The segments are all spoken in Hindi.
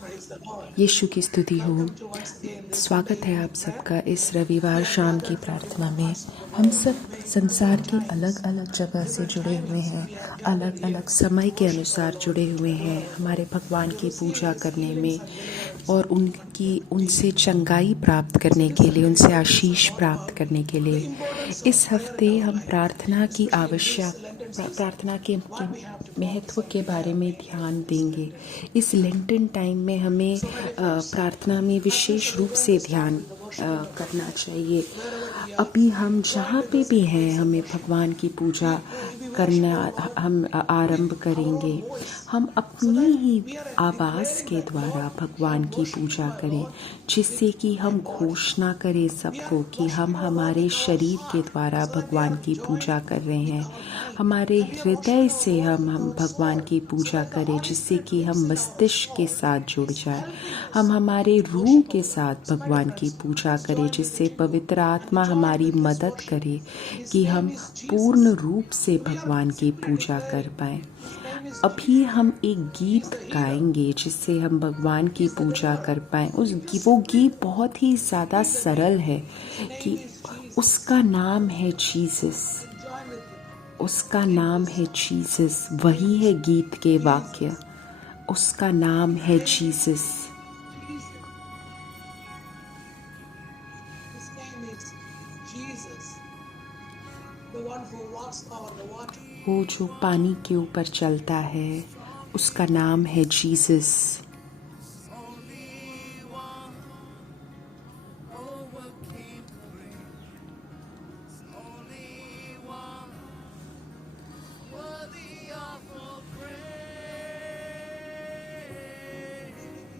यीशु की स्तुति हो। स्वागत है आप सबका इस रविवार शाम की प्रार्थना में। हम सब संसार की अलग अलग जगह से जुड़े हुए हैं, अलग अलग समय के अनुसार जुड़े हुए हैं हमारे भगवान की पूजा करने में और उनसे चंगाई प्राप्त करने के लिए, उनसे आशीष प्राप्त करने के लिए। इस हफ्ते हम प्रार्थना के महत्व के बारे में ध्यान देंगे। इस लेंटन टाइम में हमें प्रार्थना में विशेष रूप से ध्यान करना चाहिए। अभी हम जहाँ पे भी हैं, हमें भगवान की पूजा करना हम आरंभ करेंगे। हम अपनी ही आवाज़ के द्वारा भगवान की पूजा करें, जिससे कि हम घोषणा करें सबको कि हम हमारे शरीर के द्वारा भगवान की पूजा कर रहे हैं। हमारे हृदय से हम भगवान की पूजा करें, जिससे कि हम मस्तिष्क के साथ जुड़ जाए। हम हमारे रूह के साथ भगवान की पूजा करें, जिससे पवित्र आत्मा हमारी मदद करे कि हम पूर्ण रूप से भगवान की पूजा कर पाएँ। अभी हम एक गीत गाएंगे जिससे हम भगवान की पूजा कर पाएँ। वो गीत बहुत ही ज़्यादा सरल है कि उसका नाम है जीसस, उसका नाम है जीसस। वही है गीत के वाक्य, उसका नाम है जीसस। वो जो पानी के ऊपर चलता है, उसका नाम है Jesus.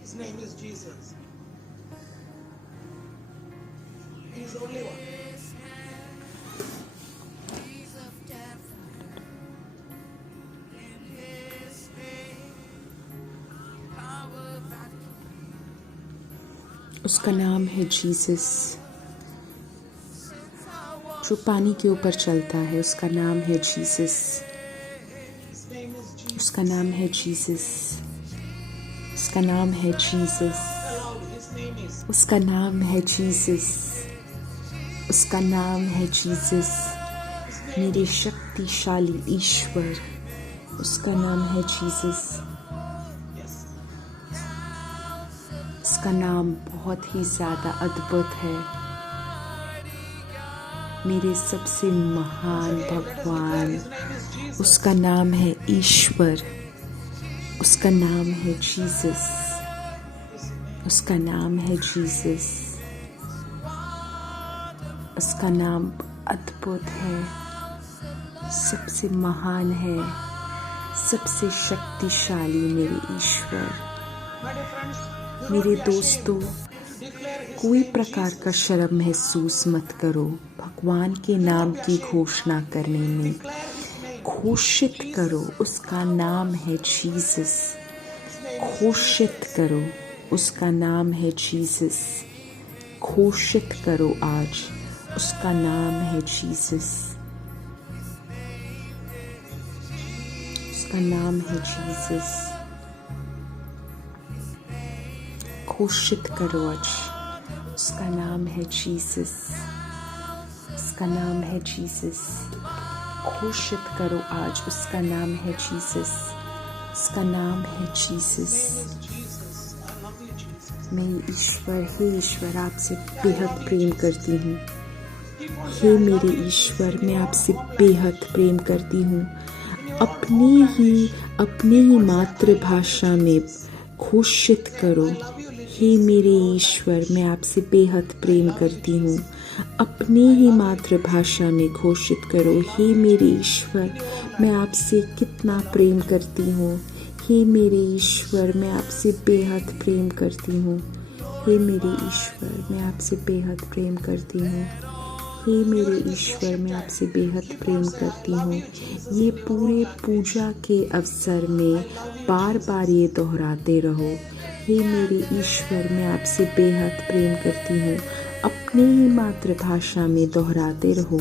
His name is Jesus. He is the only one. उसका नाम है जीसस। जो पानी के ऊपर चलता है, उसका नाम है जीसस। उसका नाम है जीसस। उसका नाम है जीसस। उसका नाम है जीसस। उसका नाम है जीसस। मेरे शक्तिशाली ईश्वर, उसका नाम है जीसस। उसका नाम बहुत ही ज़्यादा अद्भुत है। मेरे सबसे महान भगवान, उसका नाम है ईश्वर। उसका नाम है जीसस। उसका नाम है जीसस। उसका नाम अद्भुत है, सबसे महान है, सबसे शक्तिशाली मेरे ईश्वर। मेरे दोस्तों, कोई प्रकार का शर्म महसूस मत करो भगवान के नाम की घोषणा करने में। घोषित करो, उसका नाम है जीसस। घोषित करो, उसका नाम है जीसस। घोषित करो आज, उसका नाम है जीसस। उसका नाम है जीसस। घोषित करो आज, उसका नाम है जीसस। उसका नाम है जीसस। घोषित करो आज, उसका नाम है जीसस। उसका नाम है जीसस। मैं ईश्वर, हे ईश्वर, आपसे बेहद प्रेम करती हूँ। हे मेरे ईश्वर, मैं आपसे बेहद प्रेम करती हूँ। अपने ही मातृभाषा में घोषित करो, हे मेरे ईश्वर, मैं आपसे बेहद प्रेम करती हूँ। अपने ही मातृभाषा में घोषित करो, हे मेरे ईश्वर, मैं आपसे कितना प्रेम करती हूँ। हे मेरे ईश्वर, मैं आपसे बेहद प्रेम करती हूँ। हे मेरे ईश्वर, मैं आपसे बेहद प्रेम करती हूँ। हे मेरे ईश्वर, मैं आपसे बेहद प्रेम करती हूँ। ये पूरे पूजा के अवसर में बार बार ये दोहराते रहो, हे मेरे ईश्वर, मैं आपसे बेहद प्रेम करती हूँ। अपने ही मातृभाषा में दोहराते रहो,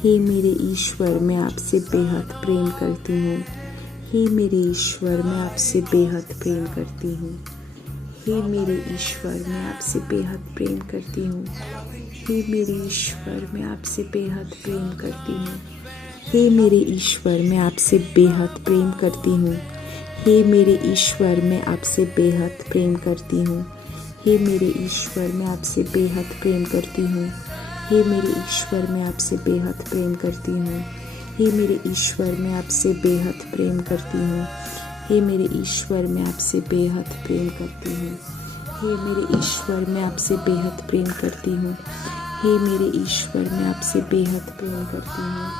हे मेरे ईश्वर, मैं आपसे बेहद प्रेम करती हूँ। हे मेरे ईश्वर, मैं आपसे बेहद प्रेम करती हूँ। हे मेरे ईश्वर, मैं आपसे बेहद प्रेम करती हूँ। हे मेरे ईश्वर, मैं आपसे बेहद प्रेम करती हूँ। हे मेरे ईश्वर, मैं आपसे बेहद प्रेम करती हूँ। हे मेरे ईश्वर, मैं आपसे बेहद प्रेम करती हूँ। हे मेरे ईश्वर, मैं आपसे बेहद प्रेम करती हूँ। हे मेरे ईश्वर, मैं आपसे बेहद प्रेम करती हूँ। हे मेरे ईश्वर, मैं आपसे बेहद प्रेम करती हूँ। हे मेरे ईश्वर, मैं आपसे बेहद प्रेम करती हूँ। हे मेरे ईश्वर, मैं आपसे बेहद प्रेम करती हूँ। हे मेरे ईश्वर, मैं आपसे बेहद प्रेम करती हूँ।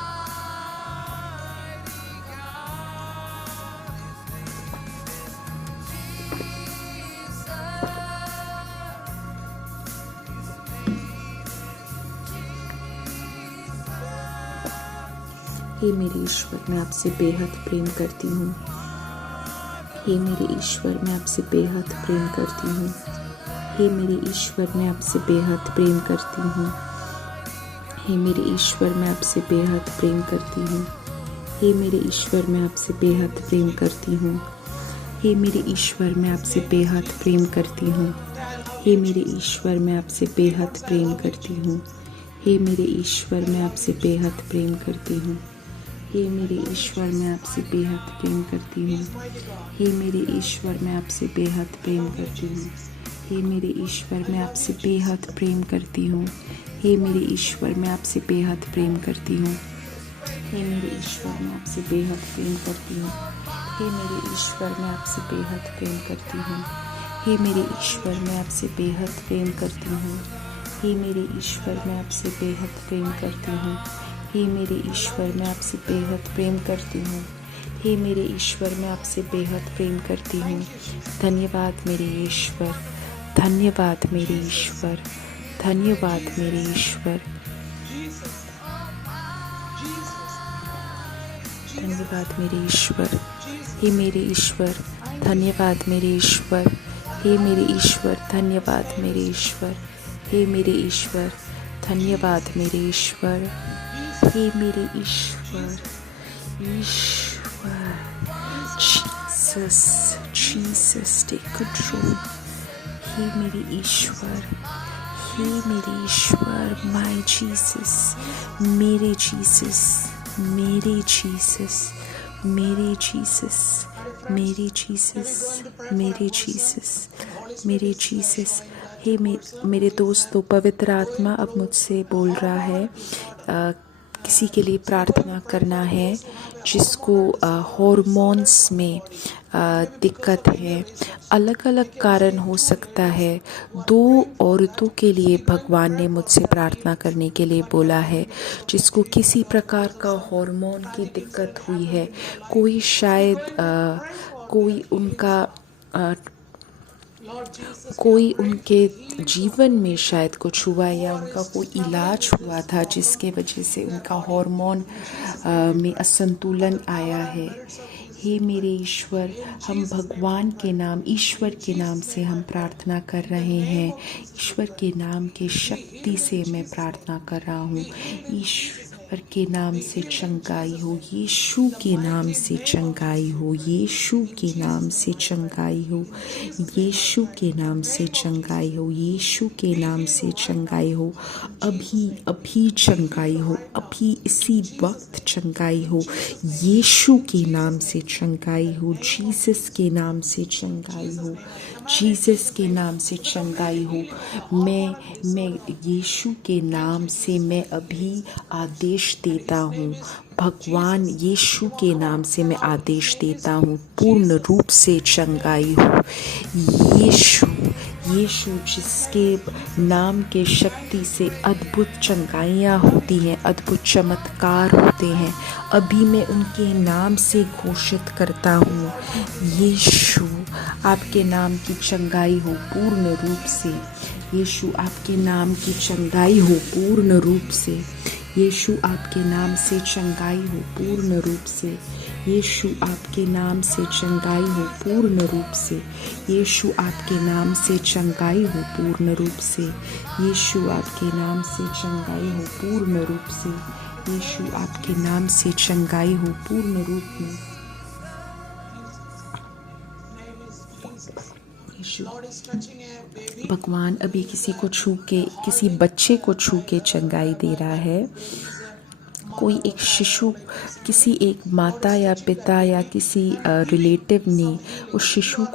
हे मेरे ईश्वर, मैं आपसे बेहद प्रेम करती हूँ। हे मेरे ईश्वर, मैं आपसे बेहद प्रेम करती हूँ। हे मेरे ईश्वर, मैं आपसे बेहद प्रेम करती हूँ। हे मेरे ईश्वर, मैं आपसे बेहद प्रेम करती हूँ। हे मेरे ईश्वर, मैं आपसे बेहद प्रेम करती हूँ। हे मेरे ईश्वर, मैं आपसे बेहद प्रेम करती हूँ। हे मेरे ईश्वर, मैं आपसे बेहद प्रेम करती हूँ। हे मेरे ईश्वर, मैं आपसे बेहद प्रेम करती हूँ। हे मेरे ईश्वर, मैं आपसे बेहद प्रेम करती हूँ। हे मेरे ईश्वर, मैं आपसे बेहद प्रेम करती हूँ। हे मेरे ईश्वर, मैं आपसे बेहद प्रेम करती हूँ। हे मेरे ईश्वर, मैं आपसे बेहद प्रेम करती हूँ। हे मेरे ईश्वर, मैं आपसे बेहद प्रेम करती हूँ। हे मेरे ईश्वर, मैं आपसे बेहद प्रेम करती हूँ। हे मेरे ईश्वर, मैं आपसे बेहद प्रेम करती हूँ। हे मेरे ईश्वर, मैं आपसे बेहद प्रेम करती हूँ। हे मेरे ईश्वर, मैं आपसे बेहद प्रेम करती हूँ। हे मेरे ईश्वर, मैं आपसे बेहद प्रेम करती हूँ। धन्यवाद मेरे ईश्वर, धन्यवाद मेरे ईश्वर, धन्यवाद मेरे ईश्वर, धन्यवाद मेरे ईश्वर। हे मेरे ईश्वर, धन्यवाद मेरे ईश्वर। हे मेरे ईश्वर, धन्यवाद मेरे ईश्वर। हे मेरे ईश्वर, धन्यवाद मेरे ईश्वर। हे मेरे ईश्वर, ईश्वर, जीसस, जीसस टेक कंट्रोल। हे मेरे ईश्वर, हे मेरे ईश्वर, माय जीसस, मेरे जीसस, मेरे जीसस, मेरे जीसस, मेरे जीसस, मेरे जीसस, मेरे जीसस। हे मेरे दोस्तों, पवित्र आत्मा अब मुझसे बोल रहा है किसी के लिए प्रार्थना करना है जिसको हॉर्मोन्स में दिक्कत है। अलग अलग कारण हो सकता है। 2 औरतों के लिए भगवान ने मुझसे प्रार्थना करने के लिए बोला है जिसको किसी प्रकार का हार्मोन की दिक्कत हुई है। कोई शायद कोई उनके जीवन में शायद कुछ हुआ या उनका कोई इलाज हुआ था जिसके वजह से उनका हार्मोन में असंतुलन आया है। हे मेरे ईश्वर, हम भगवान के नाम, ईश्वर के नाम से हम प्रार्थना कर रहे हैं। ईश्वर के नाम के शक्ति से मैं प्रार्थना कर रहा हूँ। ईश्वर के नाम से चंगाई हो, यीशु के नाम से चंगाई हो, यीशु के नाम से चंगाई हो, यीशु के नाम से चंगाई हो, यीशु के नाम से चंगाई हो। अभी अभी चंगाई हो, अभी इसी वक्त चंगाई हो, यीशु के नाम से चंगाई हो, जीसस के नाम से चंगाई हो, जीसस के नाम से चंगाई हो। मैं यीशु के नाम से मैं अभी आदेश देता हूँ। भगवान यीशु के नाम से मैं आदेश देता हूँ, पूर्ण रूप से चंगाई हो। यीशु यीशु जिसके नाम के शक्ति से अद्भुत चंगाइयाँ होती हैं, अद्भुत चमत्कार होते हैं, अभी मैं उनके नाम से घोषित करता हूँ। यीशु आपके नाम की चंगाई हो पूर्ण रूप से। यीशु आपके नाम की चंगाई हो पूर्ण रूप से। यीशु आपके नाम से चंगाई हो पूर्ण रूप से। यीशु आपके नाम से चंगाई हो पूर्ण रूप से। यीशु आपके नाम से चंगाई हो पूर्ण रूप से। यीशु आपके नाम से चंगाई हो पूर्ण रूप से। यीशु आपके नाम से चंगाई हो पूर्ण रूप में। यीशु जो Lord is touching a baby. भगवान अभी किसी को छू के, किसी बच्चे को छू के चंगाई दे रहा है। कोई एक शिशु, किसी एक माता या पिता या किसी रिलेटिव ने उस शिशु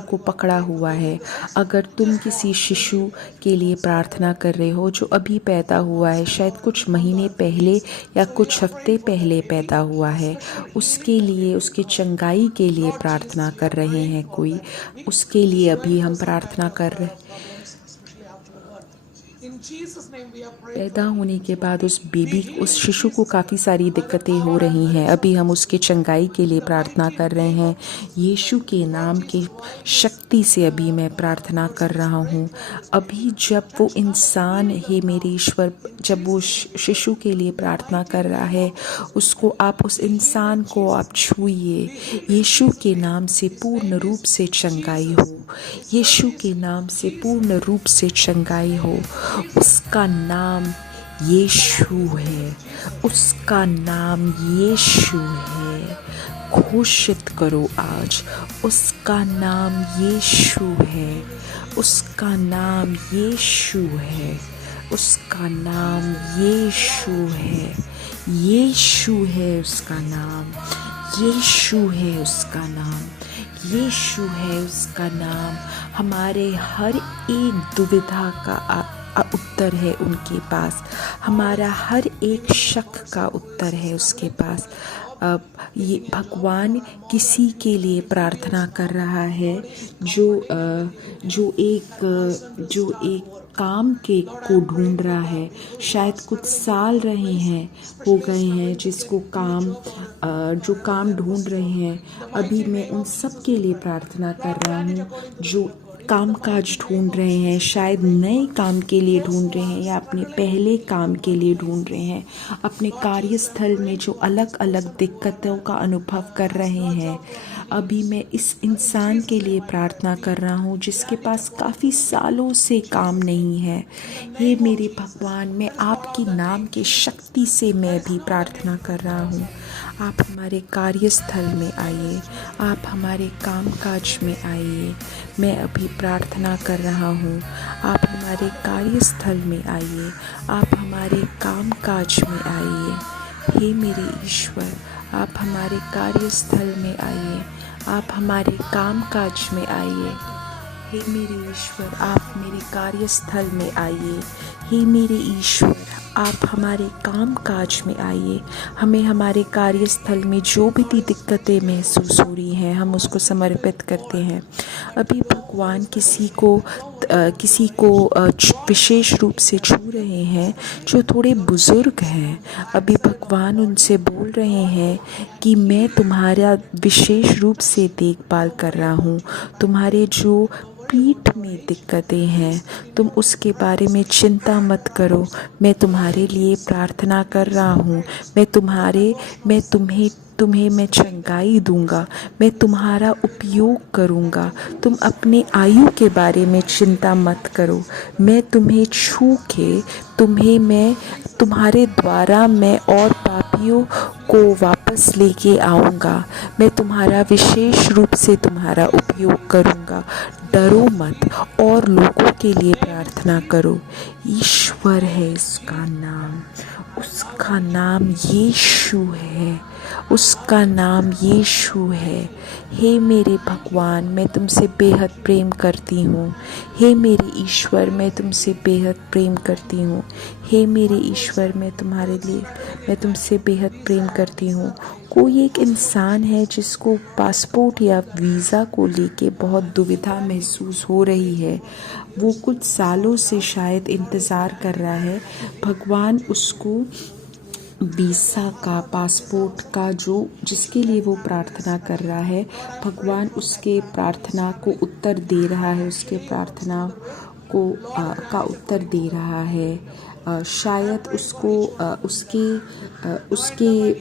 को पकड़ा हुआ है। अगर तुम किसी शिशु के लिए प्रार्थना कर रहे हो जो अभी पैदा हुआ है, शायद कुछ महीने पहले या कुछ हफ्ते पहले पैदा हुआ है, उसके लिए, उसकी चंगाई के लिए प्रार्थना कर रहे हैं कोई, उसके लिए अभी हम प्रार्थना कर रहे हैं। In Jesus' name we are praying. पैदा होने के बाद उस बेबी, उस शिशु को काफ़ी सारी दिक्कतें हो रही हैं, अभी हम उसके चंगाई के लिए प्रार्थना कर रहे हैं। यीशु के नाम की शक्ति से अभी मैं प्रार्थना कर रहा हूँ। अभी जब वो इंसान, हे मेरे ईश्वर, जब वो शिशु के लिए प्रार्थना कर रहा है, उसको आप, उस इंसान को आप छूइए। यीशु के नाम से पूर्ण रूप से चंगाई हो, यीशु के नाम से पूर्ण रूप से चंगाई हो। उसका नाम यीशु है, उसका नाम यीशु है। घोषित करो आज, उसका नाम यीशु है, उसका नाम यीशु है, उसका नाम यीशु है। यीशु है उसका नाम, यीशु है उसका नाम, यीशु है उसका नाम। हमारे हर एक दुविधा का उत्तर है उनके पास, हमारा हर एक शक का उत्तर है उसके पास। अब ये भगवान किसी के लिए प्रार्थना कर रहा है जो एक काम को ढूंढ रहा है। शायद कुछ साल हो गए हैं जिसको जो काम ढूंढ रहे हैं। अभी मैं उन सब के लिए प्रार्थना कर रहा हूँ जो कामकाज ढूंढ रहे हैं, शायद नए काम के लिए ढूंढ रहे हैं या अपने पहले काम के लिए ढूंढ रहे हैं, अपने कार्यस्थल में जो अलग अलग दिक्कतों का अनुभव कर रहे हैं। अभी मैं इस इंसान के लिए प्रार्थना कर रहा हूँ जिसके पास काफ़ी सालों से काम नहीं है। हे मेरे भगवान, मैं आपके नाम के शक्ति से मैं भी प्रार्थना कर रहा हूँ। आप हमारे कार्यस्थल में आइए, आप हमारे कामकाज में आइए। मैं अभी प्रार्थना कर रहा हूँ, आप हमारे कार्यस्थल में आइए, आप हमारे कामकाज में आइए। हे मेरे ईश्वर, आप हमारे कार्यस्थल में आइए, आप हमारे कामकाज में आइए। हे मेरे ईश्वर, आप मेरे कार्यस्थल में आइए। हे मेरे ईश्वर, आप हमारे काम काज में आइए। हमें हमारे कार्यस्थल में जो भी दिक्कतें महसूस हो रही हैं, हम उसको समर्पित करते हैं। अभी भगवान किसी को विशेष रूप से छू रहे हैं जो थोड़े बुज़ुर्ग हैं। अभी भगवान उनसे बोल रहे हैं कि मैं तुम्हारा विशेष रूप से देखभाल कर रहा हूँ। तुम्हारे जो पीठ में दिक्कतें हैं, तुम उसके बारे में चिंता मत करो। मैं तुम्हारे लिए प्रार्थना कर रहा हूँ। तुम्हें मैं चंगाई दूंगा, मैं तुम्हारा उपयोग करूंगा। तुम अपने आयु के बारे में चिंता मत करो। मैं तुम्हें छू के तुम्हारे द्वारा मैं और पापियों को वापस लेके आऊँगा। मैं तुम्हारा विशेष रूप से तुम्हारा उपयोग करूँगा। डरो मत और लोगों के लिए प्रार्थना करो। ईश्वर है इसका नाम, उसका नाम यीशु है, उसका नाम यीशु है। हे मेरे भगवान, मैं तुमसे बेहद प्रेम करती हूँ। हे मेरे ईश्वर, मैं तुमसे बेहद प्रेम करती हूँ। हे मेरे ईश्वर, मैं तुमसे बेहद प्रेम करती हूँ। कोई एक इंसान है जिसको पासपोर्ट या वीज़ा को लेके बहुत दुविधा महसूस हो रही है। वो कुछ सालों से शायद इंतज़ार कर रहा है। भगवान उसको वीज़ा का, पासपोर्ट का, जिसके लिए वो प्रार्थना कर रहा है, भगवान उसके प्रार्थना को उत्तर दे रहा है, उसके प्रार्थना का उत्तर दे रहा है। शायद उसके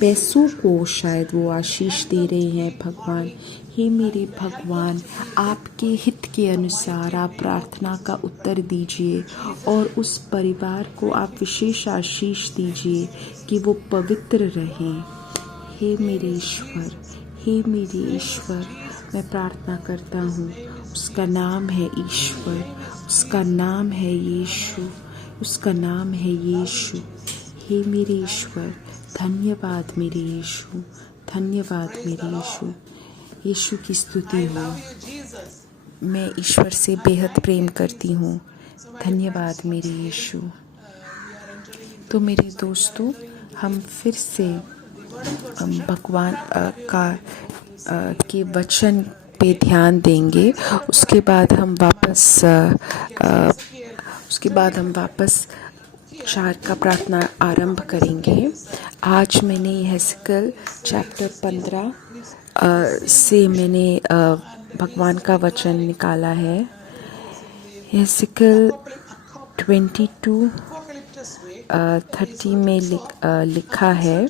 पैसों को शायद वो आशीष दे रहे हैं भगवान। हे मेरे भगवान, आपके हित के अनुसार आप प्रार्थना का उत्तर दीजिए और उस परिवार को आप विशेष आशीष दीजिए कि वो पवित्र रहे। हे मेरे ईश्वर, हे मेरे ईश्वर, मैं प्रार्थना करता हूँ। उसका नाम है ईश्वर, उसका नाम है यीशु, उसका नाम है यीशु। हे मेरे ईश्वर, धन्यवाद मेरे यीशु, धन्यवाद मेरे यीशु। यीशु की स्तुति हो। Love you, Jesus. मैं ईश्वर से बेहद प्रेम करती हूँ। धन्यवाद मेरे यीशु। तो मेरे दोस्तों, हम फिर से भगवान के वचन पे ध्यान देंगे। उसके बाद हम वापस 4 का प्रार्थना आरंभ करेंगे। आज मैंने हेस्केल चैप्टर 15 से मैंने भगवान का वचन निकाला है। हेस्केल 22 30 में लिखा है,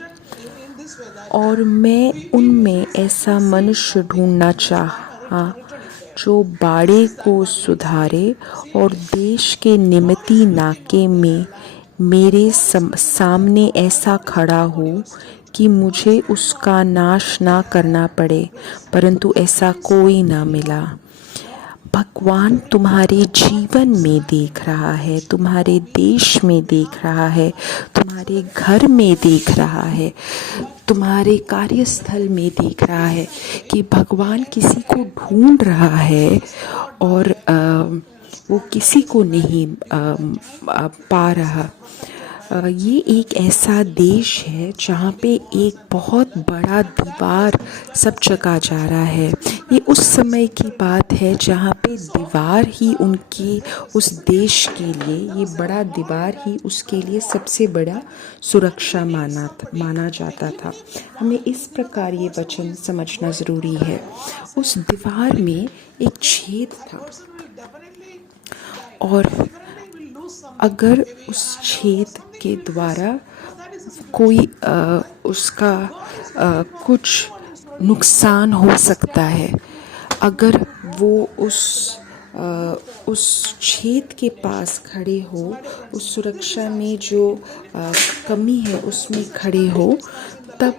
और मैं उनमें ऐसा मनुष्य ढूंढना चाहा जो बाड़े को सुधारे और देश के निमित्ती नाके में मेरे सामने ऐसा खड़ा हो कि मुझे उसका नाश ना करना पड़े, परंतु ऐसा कोई ना मिला। भगवान तुम्हारे जीवन में देख रहा है, तुम्हारे देश में देख रहा है, तुम्हारे घर में देख रहा है, तुम्हारे कार्यस्थल में देख रहा है कि भगवान किसी को ढूंढ रहा है और वो किसी को नहीं पा रहा। ये एक ऐसा देश है जहाँ पे एक बहुत बड़ा दीवार सब जगह जा रहा है। ये उस समय की बात है जहाँ पे दीवार ही उनकी उस देश के लिए, ये बड़ा दीवार ही उसके लिए सबसे बड़ा सुरक्षा माना जाता था। हमें इस प्रकार ये वचन समझना ज़रूरी है। उस दीवार में एक छेद था, और अगर उस छेद के द्वारा कोई उसका कुछ नुकसान हो सकता है। अगर वो उस छेद के पास खड़े हो, उस सुरक्षा में जो कमी है उसमें खड़े हो, तब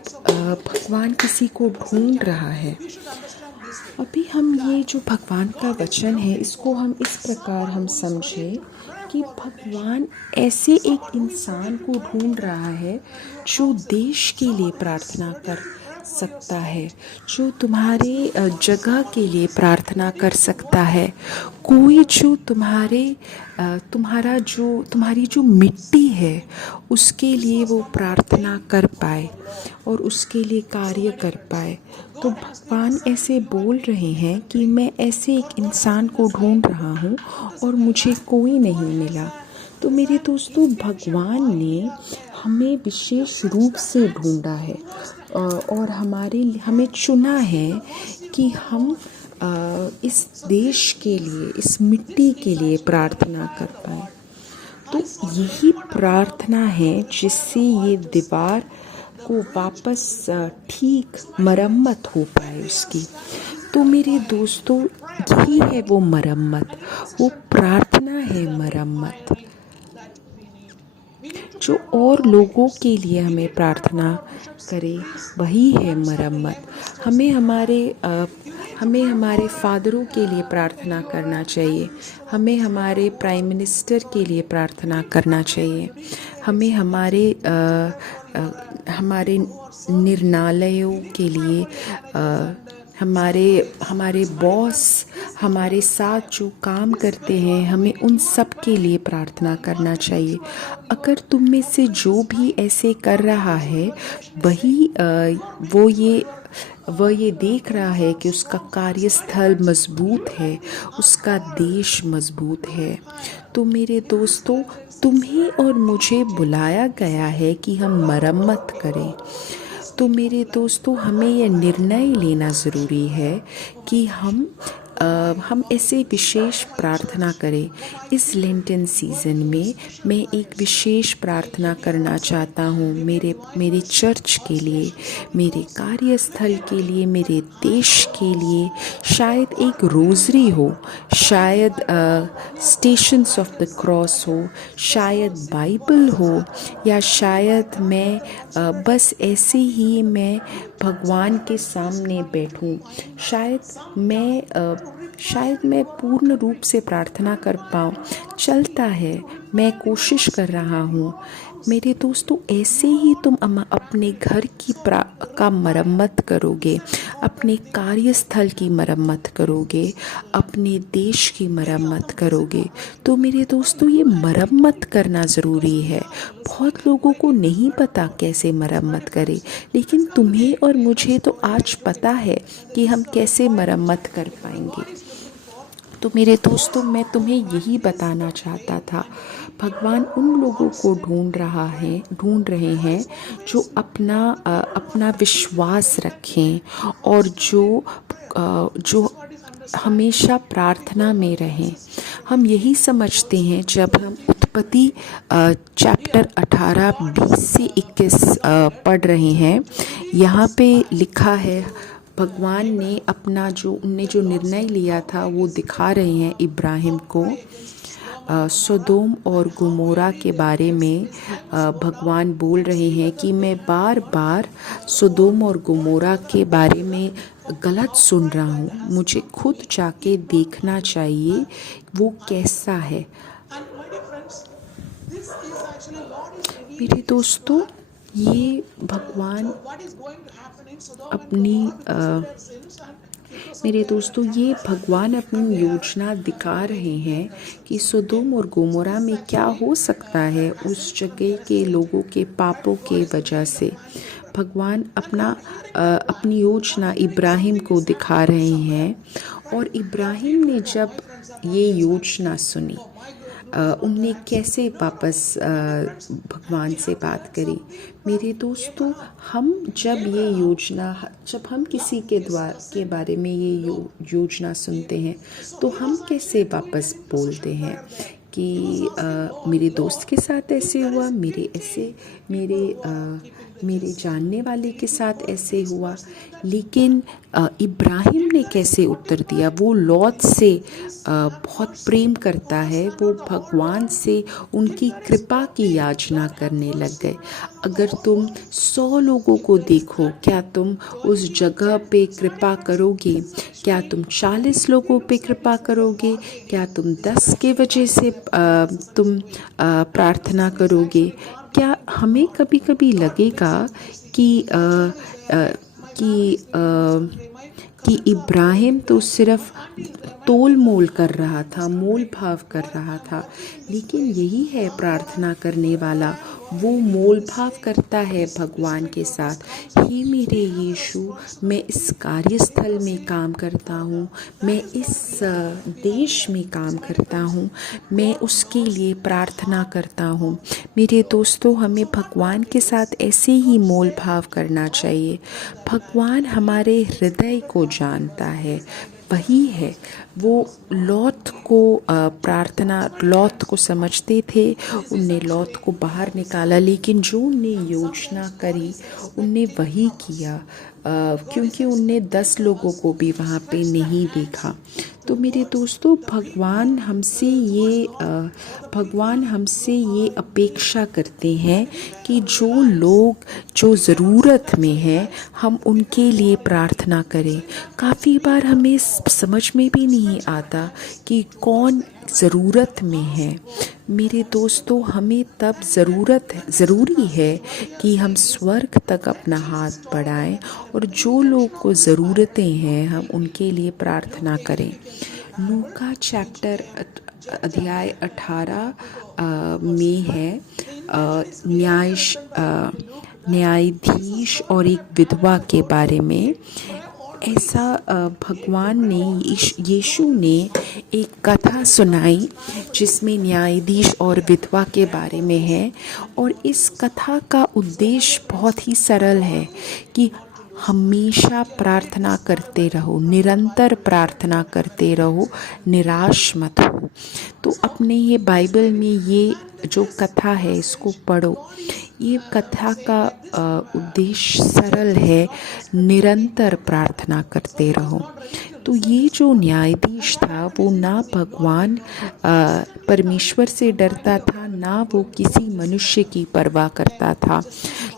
भगवान किसी को ढूंढ रहा है। अभी हम ये जो भगवान का वचन है, इसको हम इस प्रकार हम समझें कि भगवान ऐसे एक इंसान को ढूंढ रहा है जो देश के लिए प्रार्थना कर सकता है, जो तुम्हारे जगह के लिए प्रार्थना कर सकता है। कोई जो तुम्हारी जो मिट्टी है उसके लिए वो प्रार्थना कर पाए और उसके लिए कार्य कर पाए। तो भगवान ऐसे बोल रहे हैं कि मैं ऐसे एक इंसान को ढूंढ रहा हूँ और मुझे कोई नहीं मिला। तो मेरे दोस्तों, भगवान ने हमें विशेष रूप से ढूंढा है और हमें चुना है कि हम इस देश के लिए, इस मिट्टी के लिए प्रार्थना कर पाए। तो यही प्रार्थना है जिससे ये दीवार को वापस ठीक मरम्मत हो पाए उसकी। तो मेरे दोस्तों, यही है वो मरम्मत, वो प्रार्थना है मरम्मत, जो और लोगों के लिए हमें प्रार्थना करे, वही है मरम्मत। हमें हमारे फादरों के लिए प्रार्थना करना चाहिए, हमें हमारे प्राइम मिनिस्टर के लिए प्रार्थना करना चाहिए, हमें हमारे निर्णयों के लिए, हमारे बॉस, हमारे साथ जो काम करते हैं, हमें उन सब के लिए प्रार्थना करना चाहिए। अगर तुम में से जो भी ऐसे कर रहा है, वो ये देख रहा है कि उसका कार्यस्थल मजबूत है, उसका देश मजबूत है। तो मेरे दोस्तों, तुम्हें और मुझे बुलाया गया है कि हम मरम्मत करें। तो मेरे दोस्तों, हमें यह निर्णय लेना ज़रूरी है कि हम ऐसे विशेष प्रार्थना करें। इस लेंटन सीज़न में मैं एक विशेष प्रार्थना करना चाहता हूँ मेरे चर्च के लिए, मेरे कार्यस्थल के लिए, मेरे देश के लिए। शायद एक रोज़री हो शायद स्टेशंस ऑफ द क्रॉस हो, शायद बाइबल हो, या शायद मैं बस ऐसे ही मैं भगवान के सामने बैठूं। शायद मैं पूर्ण रूप से प्रार्थना कर पाऊँ। चलता है, मैं कोशिश कर रहा हूँ। मेरे दोस्तों, ऐसे ही तुम अपने घर का मरम्मत करोगे, अपने कार्यस्थल की मरम्मत करोगे, अपने देश की मरम्मत करोगे। तो मेरे दोस्तों, ये मरम्मत करना ज़रूरी है। बहुत लोगों को नहीं पता कैसे मरम्मत करें, लेकिन तुम्हें और मुझे तो आज पता है कि हम कैसे मरम्मत कर पाएंगे। तो मेरे दोस्तों, मैं तुम्हें यही बताना चाहता था, भगवान उन लोगों को ढूंढ रहे हैं जो अपना विश्वास रखें और जो हमेशा प्रार्थना में रहें। हम यही समझते हैं जब हम उत्पत्ति चैप्टर 18 20 से 21 पढ़ रहे हैं। यहाँ पे लिखा है, भगवान ने उनने जो निर्णय लिया था वो दिखा रहे हैं इब्राहिम को। सोदोम और गुमोरा के बारे में भगवान बोल रहे हैं कि मैं बार बार सोदोम और गुमोरा के बारे में गलत सुन रहा हूँ, मुझे खुद जाके देखना चाहिए वो कैसा है। मेरे दोस्तों, ये भगवान अपनी योजना दिखा रहे हैं कि सोदोम और गोमोरा में क्या हो सकता है उस जगह के लोगों के पापों के वजह से। भगवान अपनी योजना इब्राहिम को दिखा रहे हैं, और इब्राहिम ने जब ये योजना सुनी, उनने कैसे वापस भगवान से बात करी। मेरे दोस्तों, जब हम किसी के बारे में ये योजना सुनते हैं तो हम कैसे वापस बोलते हैं कि मेरे दोस्त के साथ ऐसे हुआ, मेरे जानने वाले के साथ ऐसे हुआ। लेकिन इब्राहिम ने कैसे उत्तर दिया? वो लौत से बहुत प्रेम करता है, वो भगवान से उनकी कृपा की याचना करने लग गए। अगर तुम 100 लोगों को देखो, क्या तुम उस जगह पे कृपा करोगे? क्या तुम 40 लोगों पे कृपा करोगे? क्या तुम 10 के वजह से तुम प्रार्थना करोगे? क्या हमें कभी कभी लगेगा कि इब्राहिम तो सिर्फ तोल मोल कर रहा था, मोल भाव कर रहा था, लेकिन यही है प्रार्थना करने वाला, वो मोल भाव करता है भगवान के साथ। हे मेरे यीशु, मैं इस कार्यस्थल में काम करता हूँ, मैं इस देश में काम करता हूँ, मैं उसके लिए प्रार्थना करता हूँ। मेरे दोस्तों, हमें भगवान के साथ ऐसे ही मोल भाव करना चाहिए। भगवान हमारे हृदय को जानता है, वही है। वो लौत को समझते थे, उनने लौत को बाहर निकाला, लेकिन जो उनने योजना करी उनने वही किया, क्योंकि उनने 10 लोगों को भी वहाँ पे नहीं देखा। तो मेरे दोस्तों, भगवान हमसे ये अपेक्षा करते हैं कि जो लोग जो ज़रूरत में हैं, हम उनके लिए प्रार्थना करें। काफ़ी बार हमें समझ में भी नहीं आता कि कौन ज़रूरत में है। मेरे दोस्तों, हमें तब ज़रूरी है कि हम स्वर्ग तक अपना हाथ बढ़ाएं और जो लोग को ज़रूरतें हैं हम उनके लिए प्रार्थना करें। लूका चैप्टर अध्याय 18 में है न्यायाधीश और एक विधवा के बारे में। ऐसा यीशु ने एक कथा सुनाई जिसमें न्यायाधीश और विधवा के बारे में है, और इस कथा का उद्देश्य बहुत ही सरल है कि हमेशा प्रार्थना करते रहो, निरंतर प्रार्थना करते रहो, निराश मत हो। तो अपने ये बाइबल में ये जो कथा है इसको पढ़ो। ये कथा का उद्देश्य सरल है, निरंतर प्रार्थना करते रहो। तो ये जो न्यायाधीश था वो ना भगवान परमेश्वर से डरता था, ना वो किसी मनुष्य की परवाह करता था।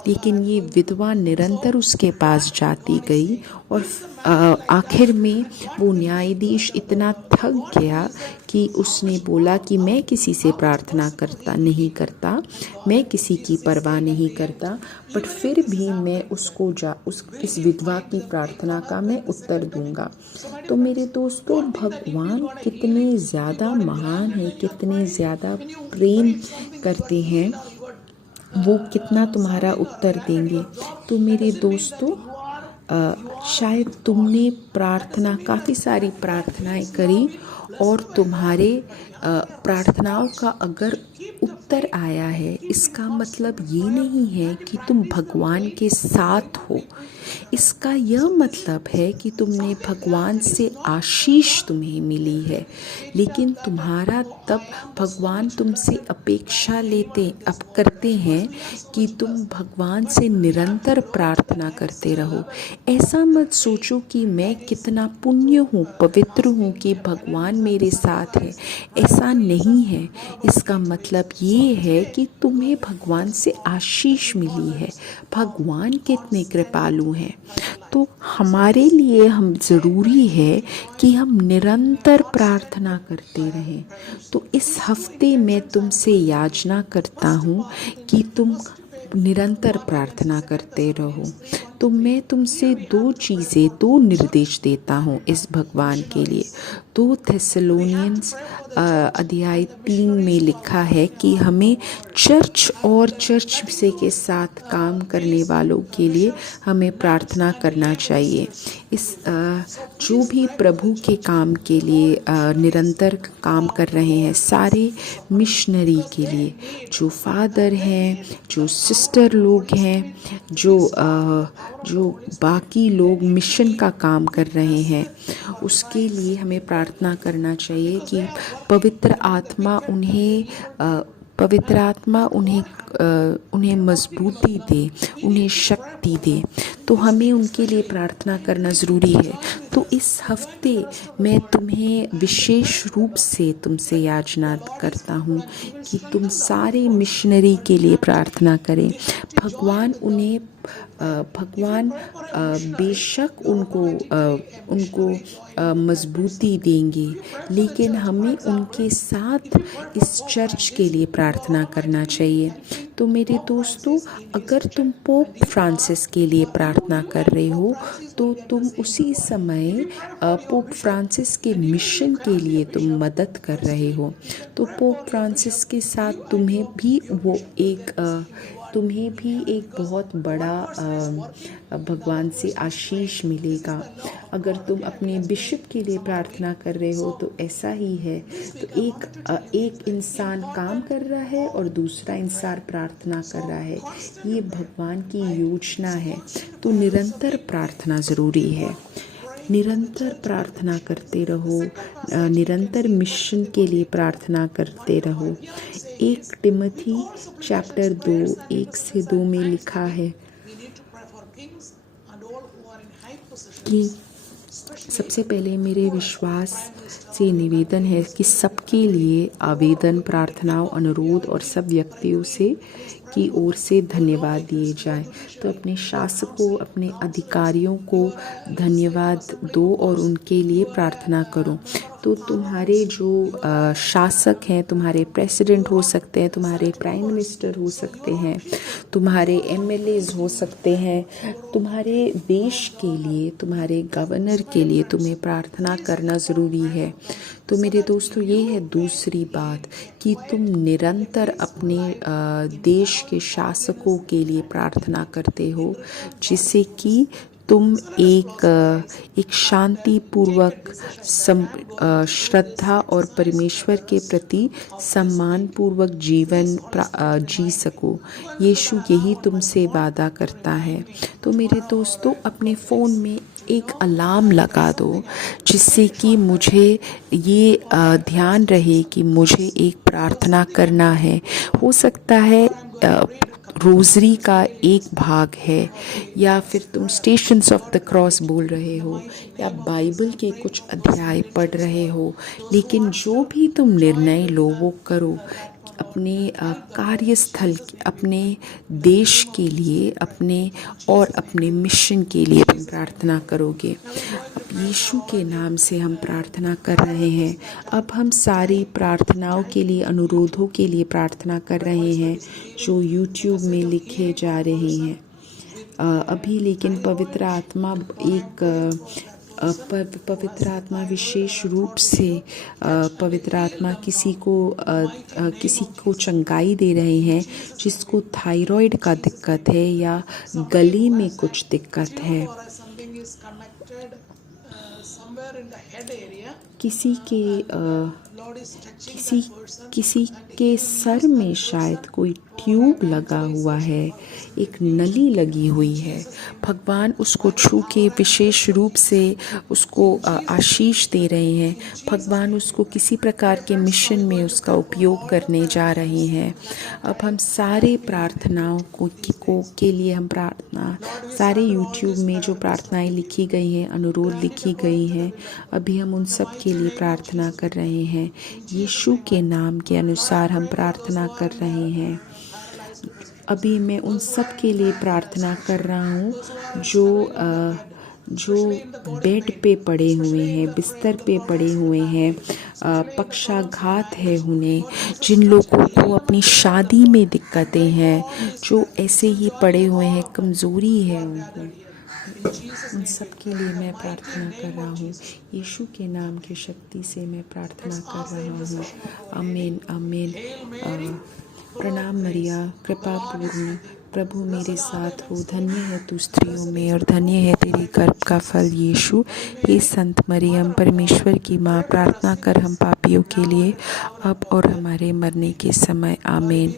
लेकिन ये विधवा निरंतर उसके पास जाती गई और आखिर में वो न्यायाधीश इतना थक गया कि उसने बोला कि मैं किसी से प्रार्थना नहीं करता, मैं किसी की परवाह नहीं करता, बट फिर भी मैं इस विधवा की प्रार्थना का मैं उत्तर दूंगा। तो मेरे दोस्तों, भगवान कितने ज़्यादा महान है, कितने ज़्यादा प्रेम करते हैं, वो कितना तुम्हारा उत्तर देंगे। तो मेरे दोस्तों, शायद तुमने काफ़ी सारी प्रार्थनाएं करी और तुम्हारे प्रार्थनाओं का अगर उत्तर आया है, इसका मतलब ये नहीं है कि तुम भगवान के साथ हो। इसका यह मतलब है कि तुमने भगवान से आशीष तुम्हें मिली है, लेकिन भगवान तुमसे अपेक्षा करते हैं कि तुम भगवान से निरंतर प्रार्थना करते रहो। ऐसा मत सोचो कि मैं कितना पुण्य हूँ, पवित्र हूँ कि भगवान मेरे साथ है। ऐसा नहीं है। इसका मतलब ये है कि तुम्हें भगवान से आशीष मिली है। भगवान कितने कृपालु हैं। तो हमारे लिए ज़रूरी है कि हम निरंतर प्रार्थना करते रहें। तो इस हफ्ते मैं तुमसे याचना करता हूँ कि तुम निरंतर प्रार्थना करते रहो। तो मैं तुमसे दो निर्देश देता हूँ इस भगवान के लिए। 2 थेसलोनियंस अध्याय 3 में लिखा है कि हमें चर्च और चर्च से के साथ काम करने वालों के लिए हमें प्रार्थना करना चाहिए। जो भी प्रभु के काम के लिए निरंतर काम कर रहे हैं, सारे मिशनरी के लिए, जो फादर हैं, जो सिस्टर लोग हैं, जो बाकी लोग मिशन का काम कर रहे हैं, उसके लिए हमें प्रार्थना करना चाहिए कि पवित्र आत्मा उन्हें मजबूती दे, उन्हें शक्ति दे। तो हमें उनके लिए प्रार्थना करना ज़रूरी है। तो इस हफ्ते मैं तुम्हें विशेष रूप से तुमसे याचना करता हूँ कि तुम सारे मिशनरी के लिए प्रार्थना करें। भगवान बेशक उनको मजबूती देंगे, लेकिन हमें उनके साथ इस चर्च के लिए प्रार्थना करना चाहिए। तो मेरे दोस्तों, अगर तुम पोप फ्रांसिस के लिए प्रार्थना कर रहे हो, तो तुम उसी समय पोप फ्रांसिस के मिशन के लिए तुम मदद कर रहे हो। तो पोप फ्रांसिस के साथ तुम्हें भी एक बहुत बड़ा भगवान से आशीष मिलेगा। अगर तुम अपने बिशप के लिए प्रार्थना कर रहे हो तो ऐसा ही है। तो एक इंसान काम कर रहा है और दूसरा इंसान प्रार्थना कर रहा है। ये भगवान की योजना है। तो निरंतर प्रार्थना ज़रूरी है। निरंतर प्रार्थना करते रहो, निरंतर मिशन के लिए प्रार्थना करते रहो। 1 तिमोथी चैप्टर 2 1 से 2 में लिखा है कि सबसे पहले मेरे विश्वास से निवेदन है कि सबके लिए आवेदन, प्रार्थनाओं, अनुरोध और सब व्यक्तियों की ओर से धन्यवाद दिए जाए। तो अपने शासकों, अपने अधिकारियों को धन्यवाद दो और उनके लिए प्रार्थना करो। तो तुम्हारे जो शासक हैं, तुम्हारे प्रेसिडेंट हो सकते हैं, तुम्हारे प्राइम मिनिस्टर हो सकते हैं, तुम्हारे एमएलएज हो सकते हैं, तुम्हारे देश के लिए, तुम्हारे गवर्नर के लिए तुम्हें प्रार्थना करना ज़रूरी है। तो मेरे दोस्तों, ये है दूसरी बात कि तुम निरंतर अपने देश के शासकों के लिए प्रार्थना करते हो, जिससे कि तुम एक शांतिपूर्वक श्रद्धा और परमेश्वर के प्रति सम्मानपूर्वक जीवन जी सको। यीशु यही तुमसे वादा करता है। तो मेरे दोस्तों, अपने फ़ोन में एक अलार्म लगा दो, जिससे कि मुझे ये ध्यान रहे कि मुझे एक प्रार्थना करना है। हो सकता है रोज़री का एक भाग है, या फिर तुम स्टेशंस ऑफ द क्रॉस बोल रहे हो, या बाइबल के कुछ अध्याय पढ़ रहे हो, लेकिन जो भी तुम निर्णय लो वो करो अपने कार्यस्थल, अपने देश के लिए, अपने मिशन के लिए तुम प्रार्थना करोगे। अब यीशु के नाम से हम प्रार्थना कर रहे हैं। अब हम सारी प्रार्थनाओं के लिए, अनुरोधों के लिए प्रार्थना कर रहे हैं जो यूट्यूब में लिखे जा रहे हैं अभी। लेकिन पवित्र आत्मा पवित्र आत्मा विशेष रूप से पवित्र आत्मा किसी को चंगाई दे रहे हैं जिसको थायराइड का दिक्कत है या गले में कुछ दिक्कत है, or something is connected somewhere in the head area. किसी के Lord is touching किसी that person. किसी के सर में शायद कोई ट्यूब लगा हुआ है, एक नली लगी हुई है। भगवान उसको छू के विशेष रूप से उसको आशीष दे रहे हैं। भगवान उसको किसी प्रकार के मिशन में उसका उपयोग करने जा रहे हैं। अब हम सारे प्रार्थनाओं के लिए हम प्रार्थना, सारे यूट्यूब में जो प्रार्थनाएं लिखी गई हैं, अनुरोध लिखी गई हैं, अभी हम उन सब के लिए प्रार्थना कर रहे हैं। यीशु के नाम के अनुसार हम प्रार्थना कर रहे हैं। अभी मैं उन सब के लिए प्रार्थना कर रहा हूँ जो बेड पे पड़े हुए हैं, बिस्तर पे पड़े हुए हैं, पक्षाघात है उन्हें, जिन लोगों को अपनी शादी में दिक्कतें हैं, जो ऐसे ही पड़े हुए हैं, कमज़ोरी है उनको, उन सब के लिए मैं प्रार्थना कर रहा हूँ। यीशु के नाम की शक्ति से मैं प्रार्थना कर रहा हूँ। आमीन आमीन। प्रणाम मरिया, कृपा पूर्ण, प्रभु मेरे साथ हो, धन्य है तू स्त्रियों में और धन्य है तेरे गर्भ का फल यीशु। हे संत मरियम, परमेश्वर की माँ, प्रार्थना कर हम पापियों के लिए, अब और हमारे मरने के समय। आमीन।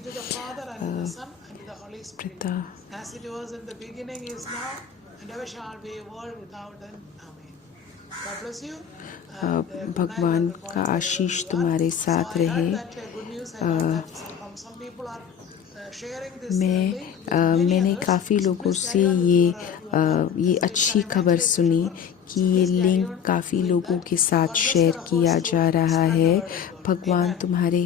पिता, As it was in the beginning, is now, and ever shall be, world without end. Amen. God bless you. भगवान का आशीष तुम्हारे साथ रहे। That good news I heard that some people are sharing this link. मैंने काफ़ी लोगों से ये अच्छी खबर सुनी कि ये लिंक काफ़ी लोगों के साथ शेयर किया जा रहा है। भगवान तुम्हारे